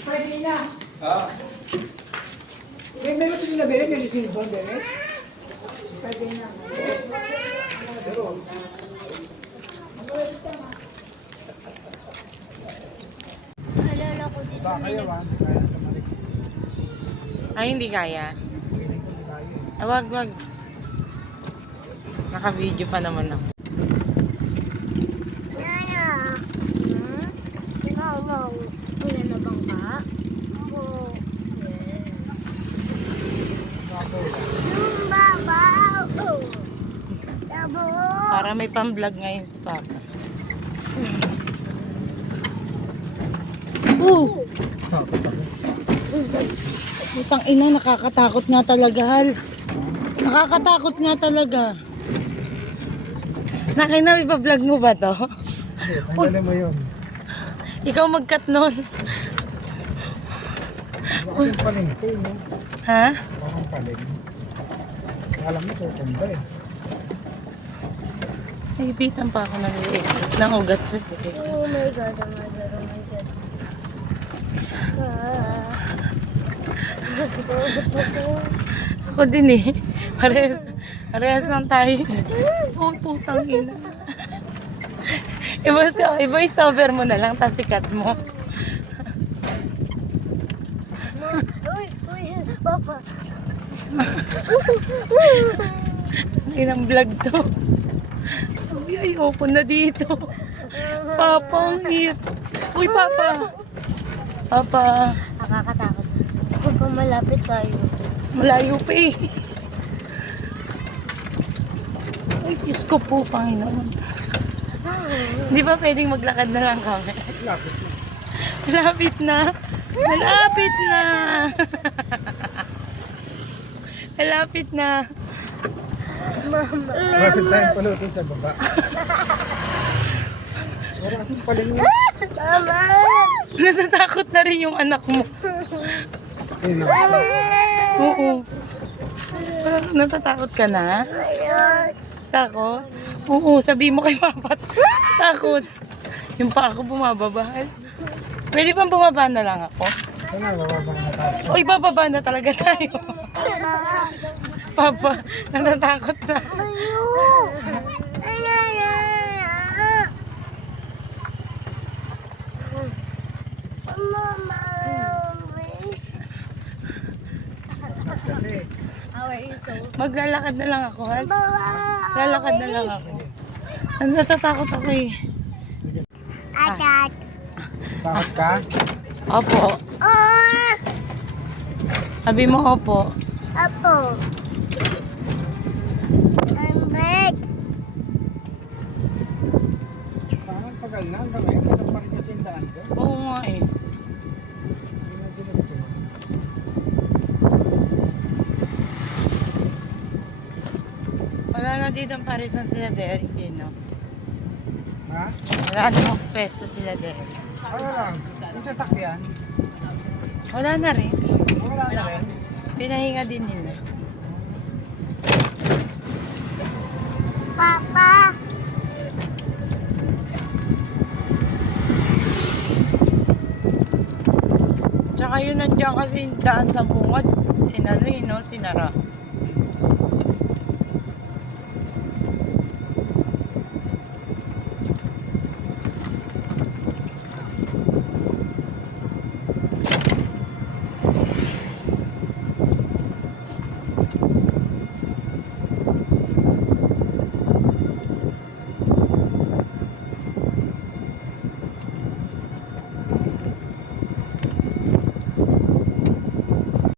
Friday na. Ah. Meron sila bere, meron sila bere. Friday na. Alala ko dito. Kaya ba? Kaya tumalik. Ay, hindi kaya. Wag, wag. Naka-video pa naman ako. Nana. No, no. Wala na bang ka? Oo. Yung babaw. Tabo. Para may pang-vlog ngayon si Papa. Putang ina, nakakatakot nga talaga, Hal. Nakakatakot nga talaga. Nakina, iba-vlog mo ba to? Tanggalin mo yun. Ikaw mag-cut nun. Bakit palengke no? Ha? Bakit palengke? Alam mo, tutumba eh. Naibitan pa ako ng ugat sa bibig. Oh my God, oh my God, oh my God. Ako din eh. Parehas lang tayo. Oh, putang ina. Iba over mo na lang, tapos ikat mo. Uy, uy, Papa. Inang vlog to. Uy, ayoko na dito. Papa, ang hit. Uy, Papa. Papa. Nakakatakot. Kung malapit tayo. Malayo pa eh. Ay, Diyos ko po, Panginoon. Di ba pwedeng maglakad na lang kami? Lapit na. Malapit na. Malapit na. Malapit na. Mama. Lapit tayong palutin sa baba. Wala kasing palengke. Mama. Natatakot na rin yung anak mo. Ayun, Oo. Natatakot ka na? Ayun. Takot? Oo, sabi mo kay Papa. Takot. Yung pa ako bumababahal. Pwede bang bumaba na lang ako? Sana bababa na tayo. Uy, bababa na talaga tayo. Papa, natatakot na. Maglalakad na lang ako, Hal. Lalakad na lang ako. Natatakot ako eh. Atat. Takot ka? Opo. Oh! Sabi mo opo. Apo. I'm back. Parang tagal na. Hanggang ngayon, ganun pa rin sa tindahan ko. Oo nga eh. Hindi na diretso. Wala na dito ang parisan sila Derek eh, no? Ha? Wala na ang pesto sila Derek. Wala lang. Yung sasakyan. Wala na rin. Wala na rin. Pinahinga din nila. Papa. Tsaka yun nandiyan kasi daan sa bungad. Inano eh, no? Sinara.